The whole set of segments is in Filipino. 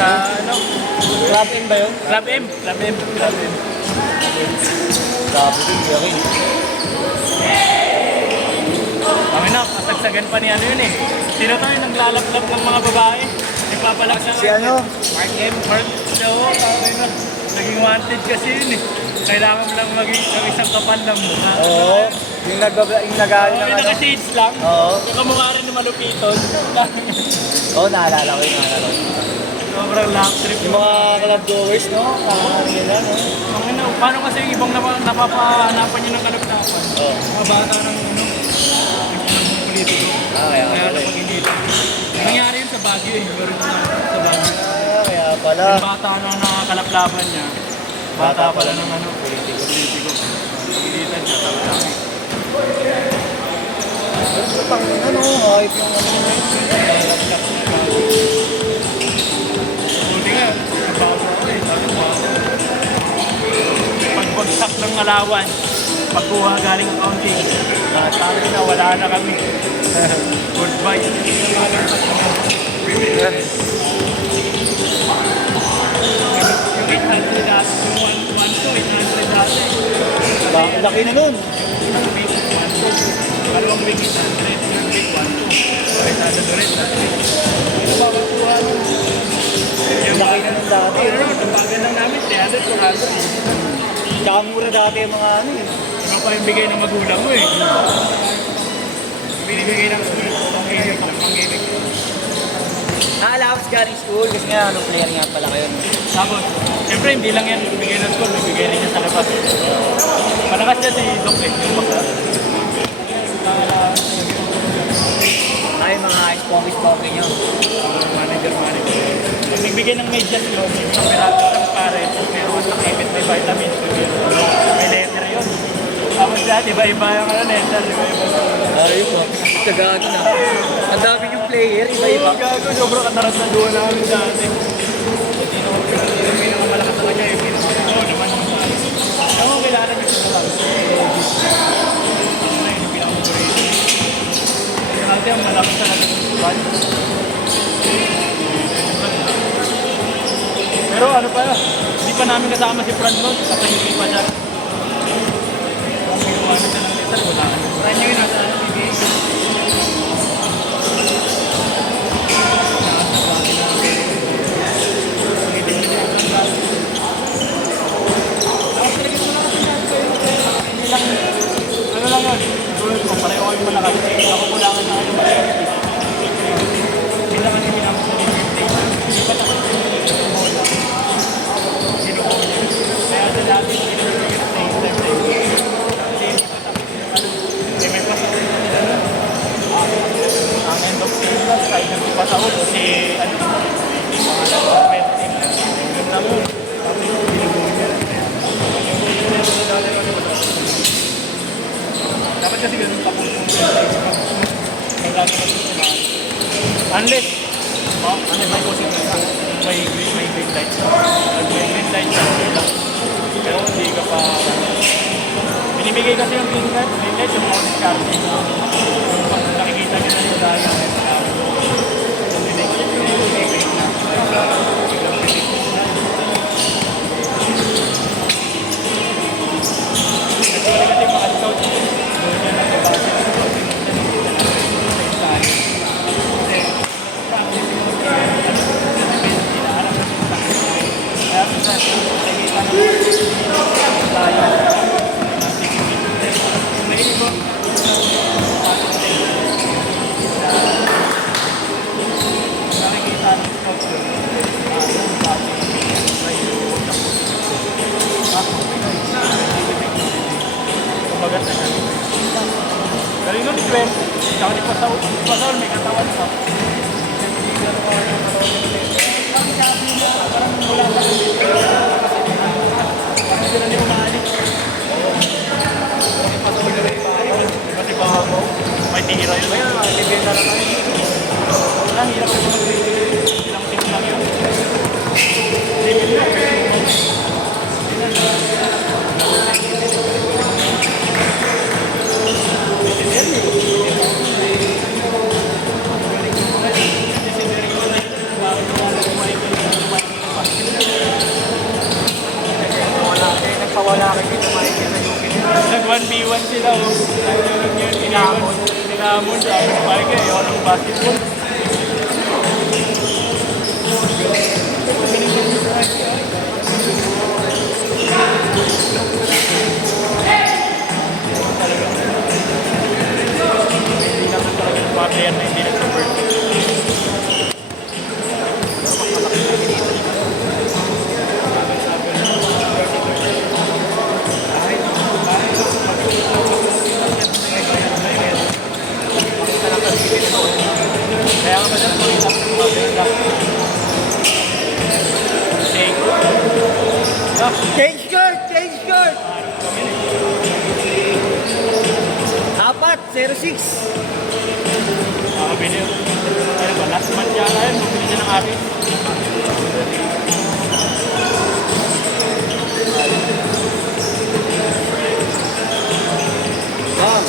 sa ano? Club M ba yun? Club M. Club M. Club M. Grabe din, Gary. Kami na, kasagsagan pa ni ano yun eh. Sino tayo naglalaplap ng mga babae? Nagpapalaksa Si ano? Mark M. Mark. So, kami na. Naging wanted kasi yun eh. Kailangan mo lang maging isang kapal ng mukha. Oo. Yung nag-aali ng Yung ano. naka-shades lang. Oo. Yung kamukha rin ng malupiton. Oo, naalala ko yun. Sobrang long trip. Yung mga club goers, no? Nila, no? Ano, paano kasi yung ibang napapahanapan nyo ng kalapnapan? Oo. Mga bata ng ano, ng politiko. Kaya Kaya pala. napag-inita. Nangyari yun sa Baguio eh. Meron na sa Baguio. Kaya pala. Yung bata na nakakalaplaban niya, bata pala ng ano, politiko. Pag-initan siya, tama namin. Pero pang ano, hype yung ano. Buti nga, nagbago ako eh. Pagbagsak ng alawan, pagkuha galing accounting, sabi na wala na kami. Goodbye. Yung 800 dati, yung 1 to 800 dati. Laki na nun. Yung week 1 to, dalawang week 800, yung week 1 to. Isada ulit. Ano ba makuha nun? Laki na nun dati. Pero tabagan lang namin, 300, 400. Tsaka mura dati yung mga ano eh. Ano pa yung bigay ng magulang mo eh. Binibigay ng school, pang-gaming. Allowance galing school kasi nga ano player nga pala kayo. Tapos, siyempre hindi lang yan bigay ng school, bigay rin niya sa labas. Malakas niya si Doc eh, yung bakla. Ay mga ice-pompis nyo. Manager. Nagbigay ng medyas yun, yung piratas ng pare, pero at nakipit may vitamins, may letter yun. Tapos dyan, iba-iba yung ano, letter, iba-iba. Ayun po. Tagado na. Ang dami yung player, iba-iba. Gago, sobrang kataras na duwa namin dati. Yung pinakamalakas sa kanya, yung pinakamalakas naman. Ako, kailangan niyo sa lang. Ano na yun, yung pinakamotorate. Dati ang malakas talaga ng buwan. Pero ano pa, hindi pa namin kasama si Fran noon, kasi hindi pa siya. Kung ginawa nito ng letter, wala ka. Fran yun, nasa PBA. Ano lang yun? Tulad ko, pareho kami malakas. Ako kulangan na kayo malakas. Hindi lang kasi pinapos na yung birthday. Hindi pa tapos yung sinuko niya. Kaya sa dati, hindi na yung birthday. Kasi hindi pa tapos yung ano. Kasi may pasok na nila nun. Ang end of season lang, kahit hindi pa tapos. Kasi ano, mga birthday. Yung naman, tapos yung binubuo niya. Dapat kasi ganun pa kung lagi mag-susunod. Unless may positive ka, may green light. May green light ka, okay lang. Pero hindi ka pa... Binibigay kasi yung green light yung honest card. Nakikita nyo na yung dahil yung card. Yung binibigay na. Actually kasi mga scout, doon yan ang babasa. Galing nun ni Gwen, tsaka ni Pasaul, may katawan pa. Parang wala pa. Parang sila ni umalit. iniwan sila. Oh. Inamon. Inamon. Sabi ko, Mike, ayaw ng basketball. Hindi naman talaga ng mga player na hindi nag-convert. Kaya nga madam ko ilang maganda. Change guard! Change guard! 4-06. Bili yun. Ano ba, last month yata yun. Bumili siya ng atin. Bam!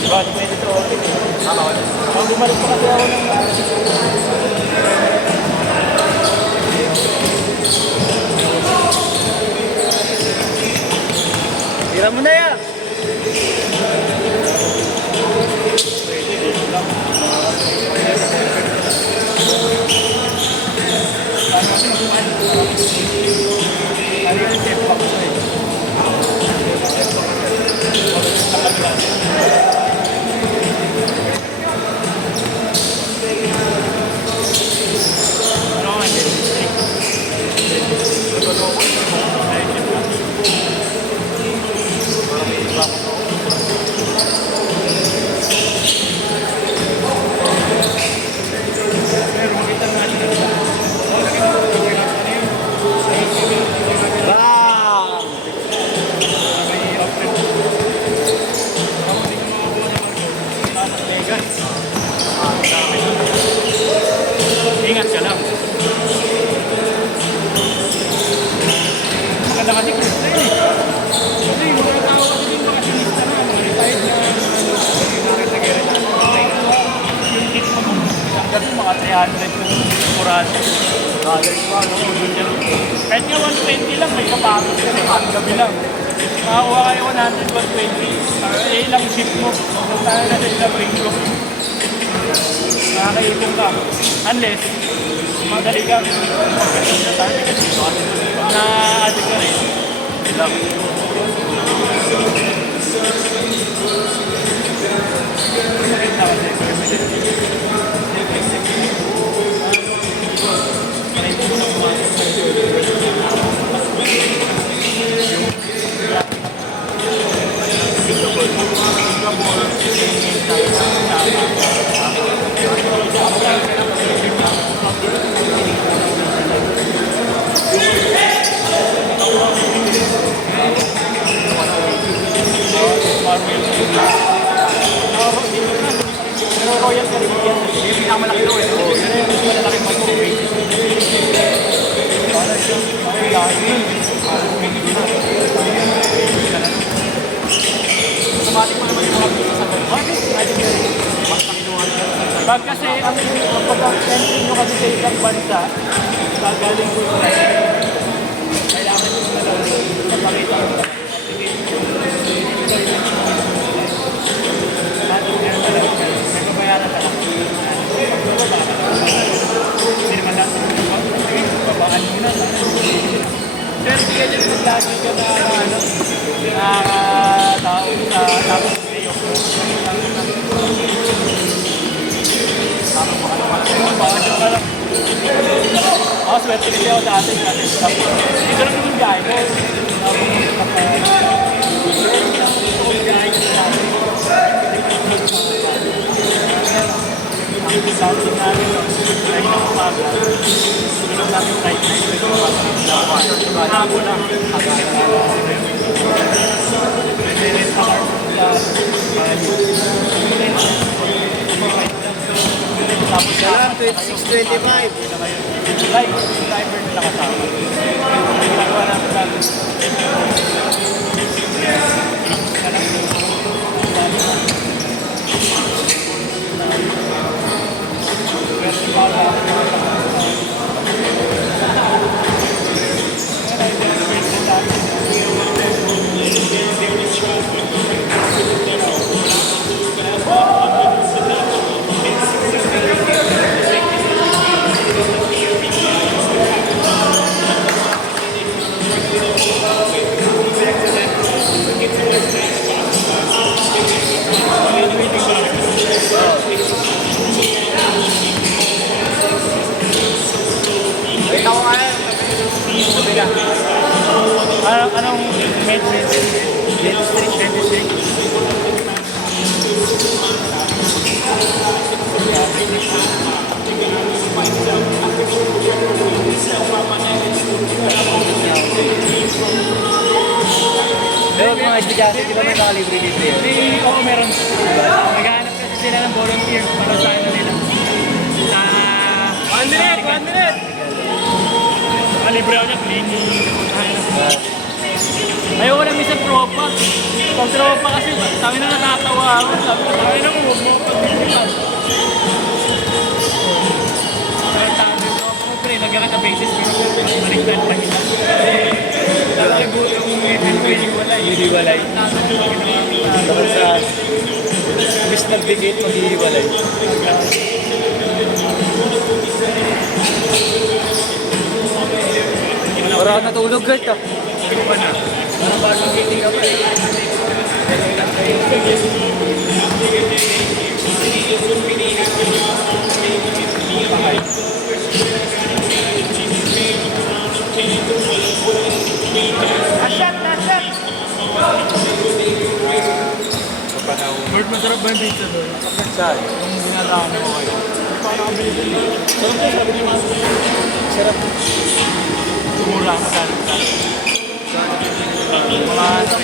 Diba, di pwede ito. Bumalik pa kasi ako ng Tira mo na yan! Bam! Ingat ka lang. Maganda kasi kung ito eh. Kasi yung mga tao kasi din mga sinista na, mga retired na nag-retire na. Yung hit mo kung isang gabi, mga 300 kung kurado. Galing pa, ano, udon dyan. Kahit nga 120 lang, may kapagod ka na, ang gabi lang. Makakuha kayo 100, 120. Ilang shift mo. Tayo na sa ilang ring ko. Nakakaipon ka. Unless, madali ka. Na-addict ka rin. Bilang. Pero Royal Caribbean, yung pinakamalaki doon. Yan yung mas malalaking mag-overweight. Para yun, laki yun. Automatic mo naman yung mga pisa sa ganun. Pag kasi, ang pagka-entry nyo kasi sa ibang bansa, gagaling ko sa kailangan nyo na lang magpakita mo. May babayaran talaga. Hindi naman natin babaan mo na. Pero hindi ka dyan naglagi ka na tao sa tapos kayo. Bawaan ka lang. Ako, swerte kasi ako dati. Ito lang naman gaya ko. Ang sounding namin, ay na umaga. Sunod namin right night. Ako na. Rent a car tapos Salam, 26-25. Like, driver nila kasama. Ginagawa namin lang. estudyante, di ba may mga libre-libre yan? Oo, meron. Naghahanap kasi sila ng volunteer para sa ano nila. Sa... 1 minute! 1 minute! Libre ako niya, cleaning. Ayoko na minsan tropa. Pag tropa kasi, sabi na natatawa ako. Sabi na mo, huwag mo pag-isipan. Sabi ko, pre, lagyan ka sa basis, pero maligtan pa nila. Sabi ko, yung hiniwalay. Hiniwalay. Dapat sa... Bis nag-dictate, mag-hiwalay. Wala ka natulog, Gert, ah. Ano ba na? Ano ba ang meeting ka pa? Bird, masarap ba yung pizza doon? Saan? Yung dinadaan mo kayo. Parang nakabili din. Sarap tayo, sabi ni Master. Sarap. Mura, magkano. Mga ano